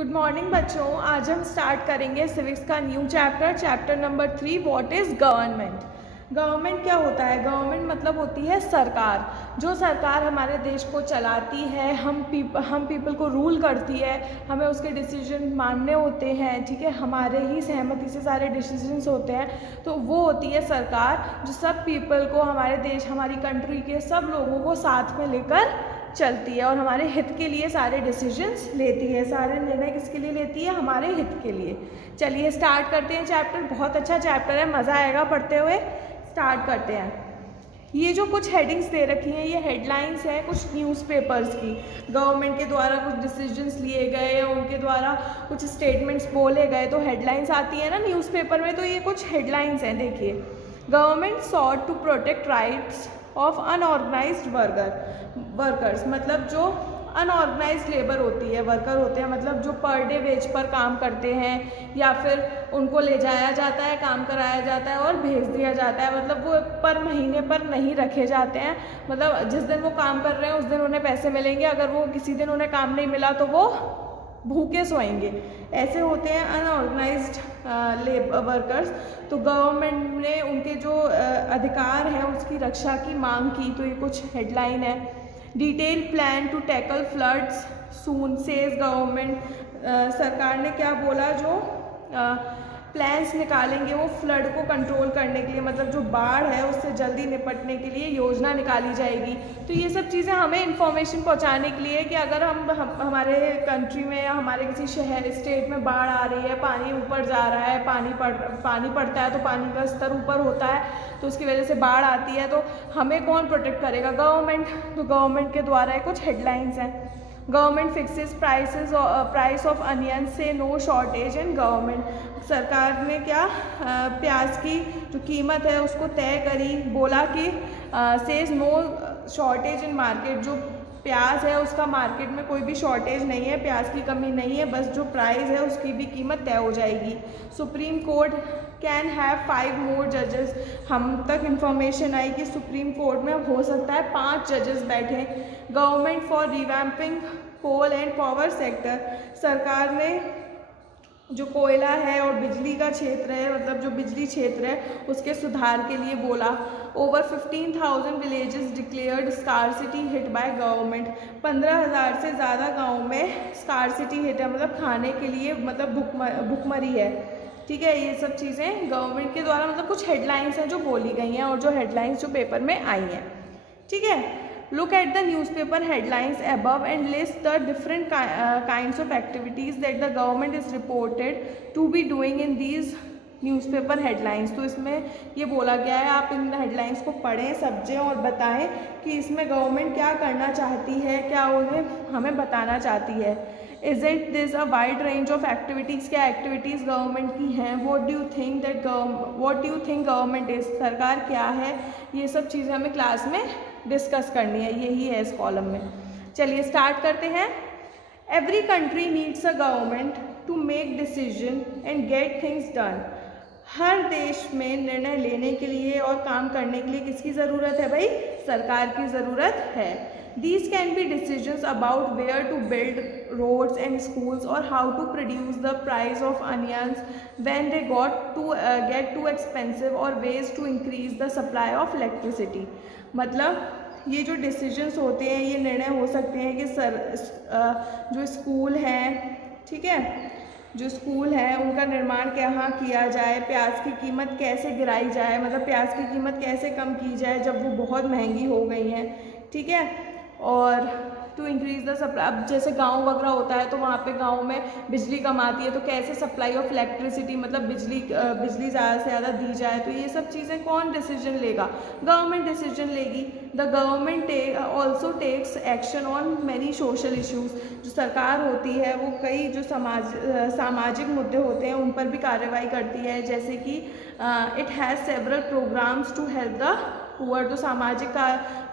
Good morning बच्चों। आज हम स्टार्ट करेंगे सिविक्स का new chapter number 3। What is government. Government क्या होता है? गवर्नमेंट मतलब होती है सरकार। जो सरकार हमारे देश को चलाती है, हम पीपल को रूल करती है, हमें उसके डिसीजन मानने होते हैं, ठीक है, हमारे ही सहमति से सारे डिसीजंस होते हैं, तो वो होती है सरकार, जो सब पीपल को, हमारे देश, हमारी कंट्री के सब लोगों को साथ में लेकर चलती है और हमारे हित के लिए सारे डिसीजंस लेती है। सारे निर्णय किसके लिए लेती है? हमारे हित के लिए। चलिए स्टार्ट करते हैं चैप्टर। बहुत अच्छा चैप्टर है, मज़ा आएगा पढ़ते हुए। स्टार्ट करते हैं। ये जो कुछ हेडिंग्स दे रखी हैं, ये हेडलाइंस हैं कुछ न्यूज़पेपर्स की। गवर्नमेंट के द्वारा कुछ डिसीजंस लिए गए या उनके द्वारा कुछ स्टेटमेंट्स बोले गए तो हेडलाइंस आती है ना न्यूज़पेपर में, तो ये कुछ हेडलाइंस हैं। देखिए, government sought to protect rights of unorganised workers, मतलब जो अनऑर्गेनाइज्ड लेबर होती है, वर्कर होते हैं, मतलब जो पर डे वेज पर काम करते हैं या फिर उनको ले जाया जाता है, काम कराया जाता है और भेज दिया जाता है, मतलब वो पर महीने पर नहीं रखे जाते हैं। मतलब जिस दिन वो काम कर रहे हैं उस दिन उन्हें पैसे मिलेंगे, अगर वो किसी दिन उन्हें काम नहीं मिला तो वो भूखे सोएंगे। ऐसे होते हैं अनऑर्गेनाइज्ड लेबर वर्कर्स। तो गवर्नमेंट ने उनके जो अधिकार हैं उसकी रक्षा की मांग की, तो ये कुछ हेडलाइन है। Detail plan to tackle floods soon says government. सरकार ने क्या बोला? जो प्लान्स निकालेंगे वो फ्लड को कंट्रोल करने के लिए, मतलब जो बाढ़ है उससे जल्दी निपटने के लिए योजना निकाली जाएगी। तो ये सब चीज़ें हमें इंफॉर्मेशन पहुंचाने के लिए कि अगर हम हमारे कंट्री में या हमारे किसी शहर स्टेट में बाढ़ आ रही है, पानी ऊपर जा रहा है, पानी पड़ता है तो पानी का स्तर ऊपर होता है, तो उसकी वजह से बाढ़ आती है, तो हमें कौन प्रोटेक्ट करेगा? गवर्नमेंट। तो गवर्नमेंट के द्वारा कुछ हेडलाइंस हैं। Government fixes price of onion से नो शॉर्टेज इन गवर्नमेंट। सरकार ने क्या प्याज की जो कीमत है उसको तय करी, बोला कि says no shortage in market. जो प्याज है उसका मार्केट में कोई भी शॉर्टेज नहीं है, प्याज की कमी नहीं है, बस जो प्राइस है उसकी भी कीमत तय हो जाएगी। सुप्रीम कोर्ट कैन हैव 5 मोर जजेस। हम तक इंफॉर्मेशन आई कि सुप्रीम कोर्ट में हो सकता है 5 जजेस बैठे। Government for revamping coal and power sector. सरकार ने जो कोयला है और बिजली का क्षेत्र है, मतलब जो बिजली क्षेत्र है उसके सुधार के लिए बोला। Over 15,000 villages declared scarcity hit by government. 15,000 से ज़्यादा गाँव में स्कार्सिटी हिट है, मतलब खाने के लिए, मतलब भुखमरी है, ठीक है। ये सब चीज़ें गवर्नमेंट के द्वारा, मतलब कुछ हेडलाइंस हैं जो बोली गई हैं और जो हेडलाइंस जो पेपर में आई हैं, ठीक है। Look at the newspaper headlines above and list the different kinds of activities that the government is reported to be doing in these newspaper headlines। तो इसमें ये बोला गया है, आप इन हेडलाइंस को पढ़ें, समझें और बताएं कि इसमें गवर्नमेंट क्या करना चाहती है, क्या उन्हें हमें बताना चाहती है। Is it this a wide range of activities? क्या एक्टिविटीज़ गवर्नमेंट की हैं? What do you think government is? सरकार क्या है? ये सब चीज़ें हमें क्लास में डिस्कस करनी है, यही है इस कॉलम में। चलिए स्टार्ट करते हैं। Every country needs a government to make decision and get things done. हर देश में निर्णय लेने के लिए और काम करने के लिए किसकी ज़रूरत है भाई? सरकार की ज़रूरत है। These can be decisions about where to build roads and schools or how to produce the price of onions when they get too expensive or ways to increase the supply of electricity। मतलब ये जो decisions होते हैं, ये निर्णय हो सकते हैं कि जो स्कूल हैं, ठीक है, जो स्कूल हैं उनका निर्माण कहाँ किया जाए, प्याज की कीमत कैसे गिराई जाए, मतलब प्याज की कीमत कैसे कम की जाए जब वो बहुत महंगी हो गई हैं, ठीक है। और टू इंक्रीज़ द सप्लाई, अब जैसे गांव वगैरह होता है तो वहाँ पे गांव में बिजली कम आती है, तो कैसे सप्लाई ऑफ इलेक्ट्रिसिटी, मतलब बिजली ज़्यादा से ज़्यादा दी जाए। तो ये सब चीज़ें कौन डिसीजन लेगा? गवर्नमेंट डिसीजन लेगी। The government also takes action on many social issues. जो सरकार होती है वो कई जो सामाजिक मुद्दे होते हैं उन पर भी कार्रवाई करती है, जैसे कि it has several programmes to help the poor. तो सामाजिक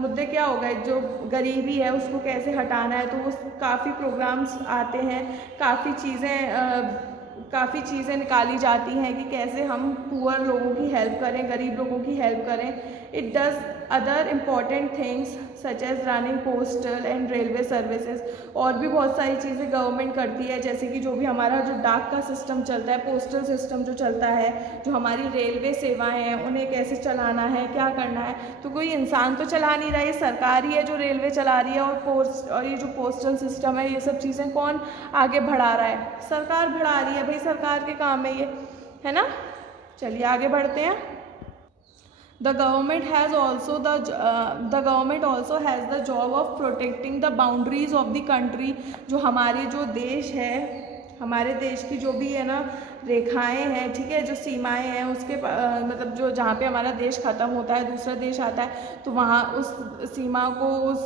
मुद्दे क्या हो गए, जो गरीबी है उसको कैसे हटाना है, तो वो काफ़ी प्रोग्राम्स आते हैं, काफ़ी चीज़ें निकाली जाती हैं कि कैसे हम पुअर लोगों की हेल्प करें, गरीब लोगों की हेल्प करें। It does other important things such as running postal and railway services. और भी बहुत सारी चीज़ें गवर्नमेंट करती है, जैसे कि जो भी हमारा जो डाक का सिस्टम चलता है, पोस्टल सिस्टम जो चलता है, जो हमारी रेलवे सेवाएं हैं उन्हें कैसे चलाना है, क्या करना है। तो कोई इंसान तो चला नहीं रहा है, सरकार ही है जो रेलवे चला रही है। और ये जो पोस्टल सिस्टम है, ये सब चीज़ें कौन आगे बढ़ा रहा है? सरकार बढ़ा रही है भाई, सरकार के काम है ये, है ना। चलिए आगे बढ़ते हैं। The government also has the job of protecting the boundaries of the country। जो हमारे जो देश है, हमारे देश की जो भी है ना रेखाएं हैं, ठीक है, जो सीमाएं हैं, उसके मतलब जो जहाँ पे हमारा देश ख़त्म होता है दूसरा देश आता है, तो वहाँ उस सीमा को, उस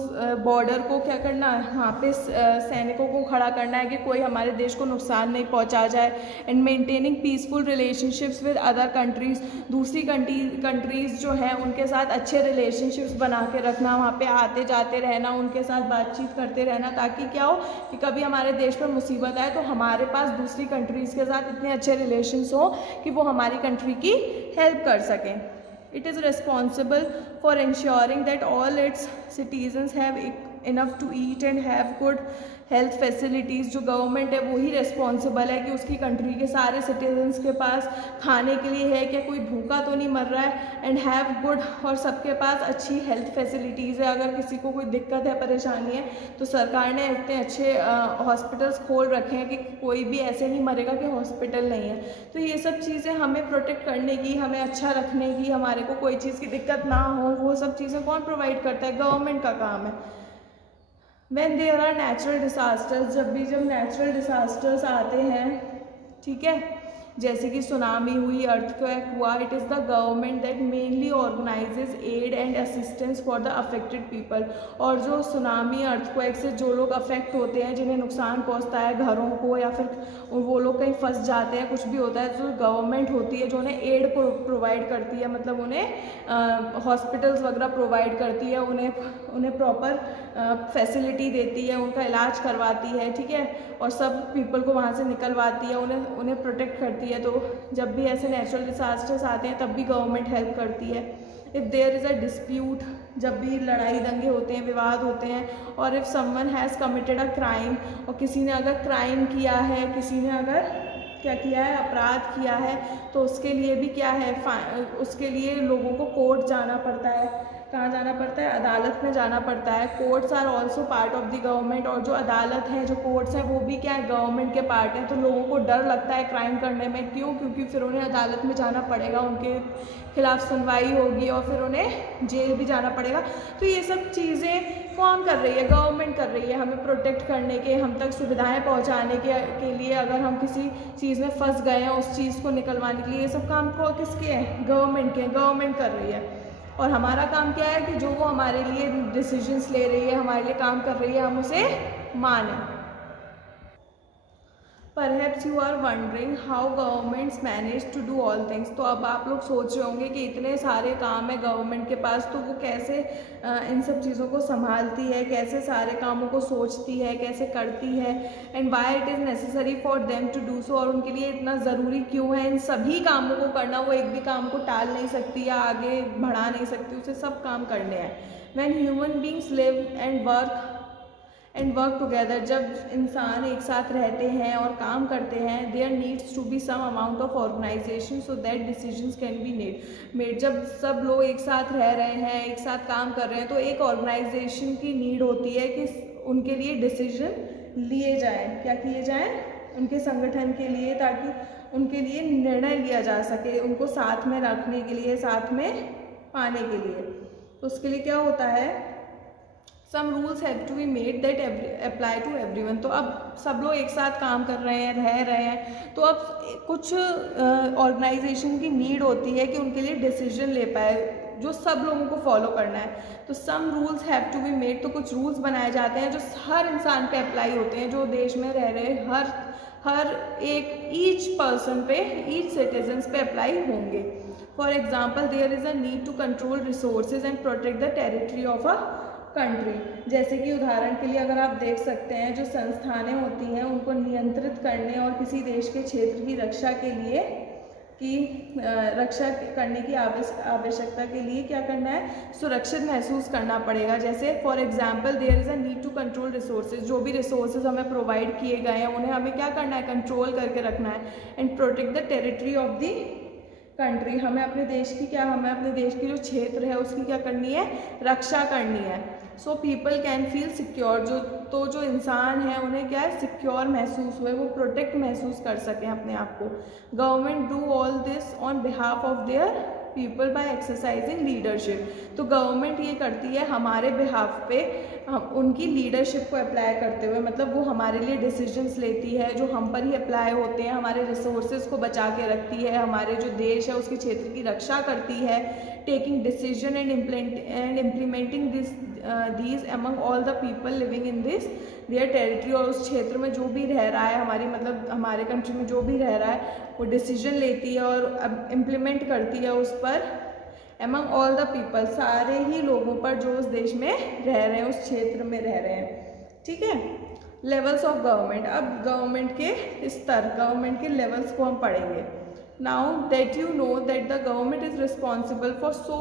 बॉर्डर को क्या करना है, वहाँ पे सैनिकों को खड़ा करना है कि कोई हमारे देश को नुकसान नहीं पहुँचा जाए। And maintaining peaceful relationships with other countries. दूसरी कंट्रीज़ जो हैं उनके साथ अच्छे रिलेशनशिप्स बना के रखना, वहाँ पे आते जाते रहना, उनके साथ बातचीत करते रहना, ताकि क्या हो कि कभी हमारे देश पर मुसीबत आए तो हमारे पास दूसरी कंट्रीज़ के साथ इतने अच्छे रिलेशंस हो कि वो हमारी कंट्री की हेल्प कर सकें। It is responsible for ensuring that all its citizens have enough to eat and have good health facilities. जो गवर्नमेंट है वो ही रिस्पॉन्सिबल है कि उसकी कंट्री के सारे सिटीजन्स के पास खाने के लिए है, क्या कोई भूखा तो नहीं मर रहा है, एंड हैव गुड, और सबके पास अच्छी हेल्थ फैसिलिटीज़ है। अगर किसी को कोई दिक्कत है, परेशानी है, तो सरकार ने इतने अच्छे हॉस्पिटल्स खोल रखे हैं कि कोई भी ऐसे नहीं मरेगा कि हॉस्पिटल नहीं है। तो ये सब चीज़ें हमें प्रोटेक्ट करने की, हमें अच्छा रखने की, हमारे को कोई चीज़ की दिक्कत ना हो, वो सब चीज़ें कौन प्रोवाइड करता है? गवर्नमेंट का काम है। When there are natural disasters, जब नेचुरल डिसास्टर्स आते हैं, ठीक है, जैसे कि सुनामी हुई, अर्थक्वेक हुआ, it is the government that mainly organises aid and assistance for the affected people. और जो सुनामी, अर्थक्वेक से जो लोग अफेक्ट होते हैं, जिन्हें नुकसान पहुंचता है घरों को, या फिर वो लोग कहीं फंस जाते हैं, कुछ भी होता है, जो गवर्नमेंट होती है जो उन्हें एड प्रोवाइड करती है, मतलब उन्हें हॉस्पिटल्स वगैरह प्रोवाइड करती है, उन्हें प्रॉपर फैसिलिटी देती है, उनका इलाज करवाती है, ठीक है, और सब पीपल को वहाँ से निकलवाती है, उन्हें प्रोटेक्ट करती है। तो जब भी ऐसे नेचुरल डिसास्टर्स आते हैं तब भी गवर्नमेंट हेल्प करती है। If there is a dispute, जब भी लड़ाई दंगे होते हैं, विवाद होते हैं, और if someone has committed a crime, और किसी ने अगर क्राइम किया है, किसी ने अगर क्या किया है, अपराध किया है, तो उसके लिए भी क्या है, उसके लिए लोगों को कोर्ट जाना पड़ता है। कहाँ जाना पड़ता है? अदालत में जाना पड़ता है। Courts are also part of the government, और जो अदालत है, जो कोर्ट्स हैं, वो भी क्या है, गवर्नमेंट के पार्ट हैं। तो लोगों को डर लगता है क्राइम करने में, क्यों? क्योंकि फिर उन्हें अदालत में जाना पड़ेगा, उनके खिलाफ सुनवाई होगी, और फिर उन्हें जेल भी जाना पड़ेगा। तो ये सब चीज़ें कौन कर रही है? गवर्नमेंट कर रही है, हमें प्रोटेक्ट करने के, हम तक सुविधाएं पहुंचाने के लिए। अगर हम किसी चीज़ में फंस गए हैं, उस चीज़ को निकलवाने के लिए, ये सब काम को किसके हैं? गवर्नमेंट के। गवर्नमेंट कर रही है, और हमारा काम क्या है कि जो वो हमारे लिए डिसीजंस ले रही है, हमारे लिए काम कर रही है, हम उसे मानें। Perhaps you are wondering how governments manage to do all things। तो अब आप लोग सोच रहे होंगे कि इतने सारे काम है गवर्नमेंट के पास, तो वो कैसे इन सब चीज़ों को संभालती है, कैसे सारे कामों को सोचती है, कैसे करती है, and why it is necessary for them to do so, और उनके लिए इतना ज़रूरी क्यों है इन सभी कामों को करना। वो एक भी काम को टाल नहीं सकती या आगे बढ़ा नहीं सकती, उसे सब काम करने हैं। When human beings live and work together, जब इंसान एक साथ रहते हैं और काम करते हैं, there needs to be some amount of organization so that decisions can be made। जब सब लोग एक साथ रह रहे हैं, एक साथ काम कर रहे हैं, तो एक ऑर्गेनाइजेशन की नीड होती है कि उनके लिए डिसीजन लिए जाएं। क्या किए जाएं? उनके संगठन के लिए, ताकि उनके लिए निर्णय लिया जा सके, उनको साथ में रखने के लिए, साथ में पाने के लिए। तो उसके लिए क्या होता है? Some rules have to be made that apply to everyone. तो अब सब लोग एक साथ काम कर रहे हैं, रह रहे हैं, तो अब कुछ ऑर्गेनाइजेशन की नीड होती है कि उनके लिए डिसीजन ले पाए, जो सब लोगों को फॉलो करना है। तो some rules have to be made, तो कुछ रूल्स बनाए जाते हैं जो हर इंसान पे अप्लाई होते हैं, जो देश में रह रहे हर एक ईच पर्सन पे, ईच सिटीजन्स पे अप्लाई होंगे। For example, there is a need to control resources and protect the territory of a country. जैसे कि उदाहरण के लिए अगर आप देख सकते हैं, जो संस्थानें होती हैं उनको नियंत्रित करने और किसी देश के क्षेत्र की रक्षा के लिए की रक्षा करने की आवश्यकता के लिए क्या करना है, सुरक्षित महसूस करना पड़ेगा। जैसे for example there is a need to control resources, जो भी रिसोर्सेज हमें प्रोवाइड किए गए हैं उन्हें हमें क्या करना है, कंट्रोल करके रखना है। And protect the territory of the country, हमें अपने देश की जो क्षेत्र है उसकी क्या करनी है, रक्षा करनी है। So people can feel secure, जो इंसान है उन्हें क्या है, सिक्योर महसूस हुए, वो प्रोटेक्ट महसूस कर सकें अपने आप को। Government do all this on behalf of their people by exercising leadership, तो गवर्नमेंट ये करती है हमारे बिहाफ पे, उनकी लीडरशिप को अप्लाई करते हुए, मतलब वो हमारे लिए डिसीजंस लेती है जो हम पर ही अप्लाई होते हैं, हमारे रिसोर्सेज को बचा के रखती है, हमारे जो देश है उसके क्षेत्र की रक्षा करती है, taking decision and implementing these among all the people living in this their territory, और उस क्षेत्र में जो भी रह रहा है, हमारे कंट्री में जो भी रह रहा है वो डिसीजन लेती है और अब इम्प्लीमेंट करती है उस पर अमंग ऑल द पीपल, सारे ही लोगों पर जो उस देश में रह रहे हैं, उस क्षेत्र में रह रहे हैं। ठीक है, लेवल्स ऑफ गवर्नमेंट, अब गवर्नमेंट के स्तर, गवर्नमेंट के लेवल्स को हम पढ़ेंगे। Now that you know that the government is responsible for so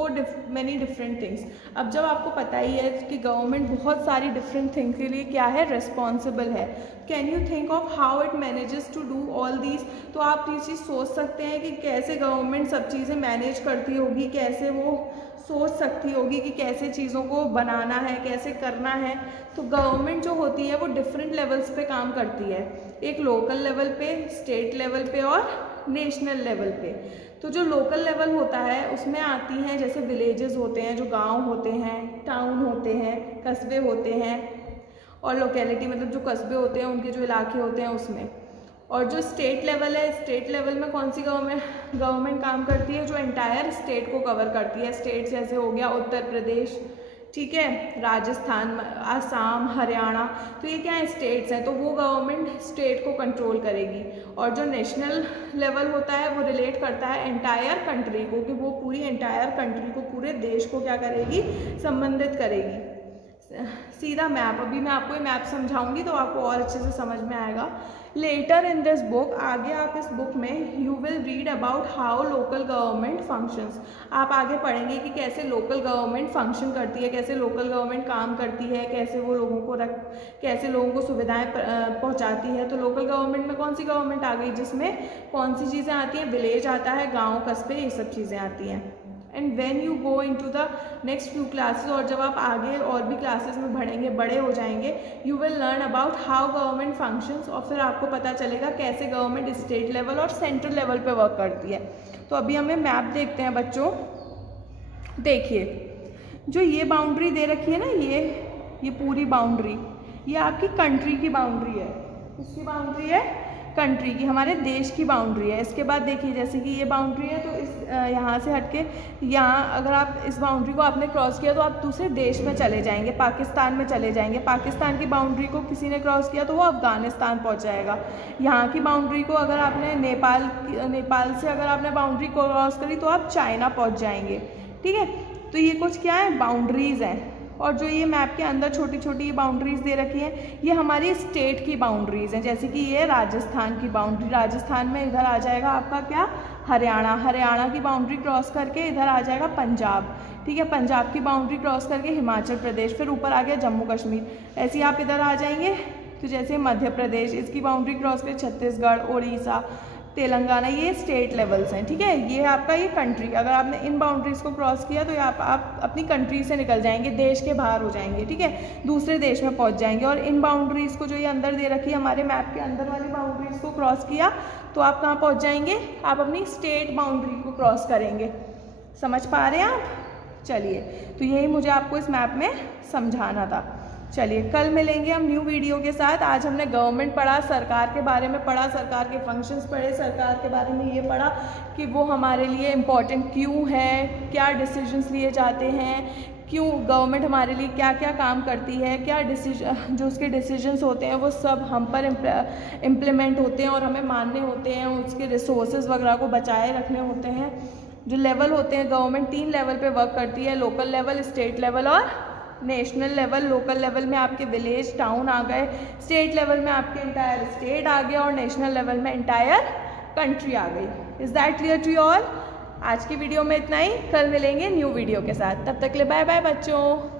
many different things, अब जब आपको पता ही है कि गवर्नमेंट बहुत सारी डिफरेंट थिंग के लिए क्या है, रिस्पॉन्सिबल है, can you think of how it manages to do all these, तो आप ये चीज़ सोच सकते हैं कि कैसे गवर्नमेंट सब चीज़ें मैनेज करती होगी, कैसे वो सोच सकती होगी कि कैसे चीज़ों को बनाना है, कैसे करना है। तो गवर्नमेंट जो होती है वो डिफरेंट लेवल्स पे काम करती है, एक लोकल लेवल पे, स्टेट लेवल पे और नेशनल लेवल पे। तो जो लोकल लेवल होता है उसमें आती हैं जैसे विलेजेस होते हैं, जो गांव होते हैं, टाउन होते हैं, कस्बे होते हैं, और लोकेलिटी मतलब जो कस्बे होते हैं उनके जो इलाके होते हैं उसमें। और जो स्टेट लेवल है, स्टेट लेवल में कौन सी गवर्नमेंट काम करती है, जो एंटायर स्टेट को कवर करती है। स्टेट जैसे हो गया उत्तर प्रदेश, ठीक है, राजस्थान, आसाम, हरियाणा, तो ये क्या है, स्टेट्स हैं, तो वो गवर्नमेंट स्टेट को कंट्रोल करेगी। और जो नेशनल लेवल होता है वो रिलेट करता है एंटायर कंट्री को, कि वो पूरी एंटायर कंट्री को, पूरे देश को क्या करेगी, संबंधित करेगी। सीधा मैप, अभी मैं आपको ये मैप समझाऊंगी तो आपको और अच्छे से समझ में आएगा। लेटर इन दिस बुक, आगे आप इस बुक में you will read about how local government functions, आप आगे पढ़ेंगे कि कैसे लोकल गवर्नमेंट फंक्शन करती है, कैसे लोकल गवर्नमेंट काम करती है, कैसे वो कैसे लोगों को सुविधाएं पहुंचाती है। तो लोकल गवर्नमेंट में कौन सी गवर्नमेंट आ गई, जिसमें कौन सी चीज़ें आती हैं, विलेज आता है, गाँव, कस्बे, ये सब चीज़ें आती हैं। And when you go into the next few classes, और जब आप आगे और भी क्लासेस में बढ़ेंगे, बड़े हो जाएंगे, you will learn about how government functions, और फिर आपको पता चलेगा कैसे गवर्नमेंट स्टेट लेवल और सेंट्रल लेवल पे वर्क करती है। तो अभी हमें मैप देखते हैं बच्चों। देखिए जो ये बाउंड्री दे रखी है ना, ये पूरी बाउंड्री, ये आपकी कंट्री की बाउंड्री है। किसकी बाउंड्री है, कंट्री की, हमारे देश की बाउंड्री है। इसके बाद देखिए जैसे कि ये बाउंड्री है, तो इस यहाँ से हटके यहाँ अगर आप इस बाउंड्री को आपने क्रॉस किया तो आप दूसरे देश में चले जाएंगे, पाकिस्तान में चले जाएंगे। पाकिस्तान की बाउंड्री को किसी ने क्रॉस किया तो वो अफगानिस्तान पहुँच जाएगा। यहाँ की बाउंड्री को अगर आपने नेपाल से अगर आपने बाउंड्री को क्रॉस करी तो आप चाइना पहुँच जाएंगे। ठीक है, तो ये कुछ क्या है, बाउंड्रीज़ हैं। और जो ये मैप के अंदर छोटी छोटी ये बाउंड्रीज़ दे रखी हैं, ये हमारी स्टेट की बाउंड्रीज़ हैं। जैसे कि ये राजस्थान की बाउंड्री, राजस्थान में इधर आ जाएगा आपका क्या, हरियाणा, हरियाणा की बाउंड्री क्रॉस करके इधर आ जाएगा पंजाब। ठीक है, पंजाब की बाउंड्री क्रॉस करके हिमाचल प्रदेश, फिर ऊपर आ गया जम्मू कश्मीर। ऐसे ही आप इधर आ जाएंगे तो जैसे मध्य प्रदेश, इसकी बाउंड्री क्रॉस करके छत्तीसगढ़, उड़ीसा, तेलंगाना, ये स्टेट लेवल्स हैं। ठीक है, ये आपका ये कंट्री, अगर आपने इन बाउंड्रीज़ को क्रॉस किया तो आप अपनी कंट्री से निकल जाएंगे, देश के बाहर हो जाएंगे। ठीक है, दूसरे देश में पहुंच जाएंगे। और इन बाउंड्रीज़ को जो ये अंदर दे रखी है, हमारे मैप के अंदर वाली बाउंड्रीज़ को क्रॉस किया तो आप कहाँ पहुँच जाएंगे, आप अपनी स्टेट बाउंड्री को क्रॉस करेंगे। समझ पा रहे हैं आप? चलिए, तो यही मुझे आपको इस मैप में समझाना था। चलिए, कल मिलेंगे हम न्यू वीडियो के साथ। आज हमने गवर्नमेंट पढ़ा, सरकार के बारे में पढ़ा, सरकार के फंक्शंस पढ़े, सरकार के बारे में ये पढ़ा कि वो हमारे लिए इम्पॉर्टेंट क्यों है, क्या डिसीजंस लिए जाते हैं, क्यों गवर्नमेंट हमारे लिए क्या क्या काम करती है, क्या जो उसके डिसीजंस होते हैं वो सब हम पर इम्प्लीमेंट होते हैं और हमें मानने होते हैं, उसके रिसोर्सेज वगैरह को बचाए रखने होते हैं। जो लेवल होते हैं, गवर्नमेंट 3 लेवल पे वर्क करती है, लोकल लेवल, स्टेट लेवल और नेशनल लेवल। लोकल लेवल में आपके विलेज, टाउन आ गए, स्टेट लेवल में आपके एंटायर स्टेट आ गया और नेशनल लेवल में एंटायर कंट्री आ गई। Is that clear to you all? आज की वीडियो में इतना ही, कल मिलेंगे न्यू वीडियो के साथ, तब तक के लिए बाय बाय बच्चों।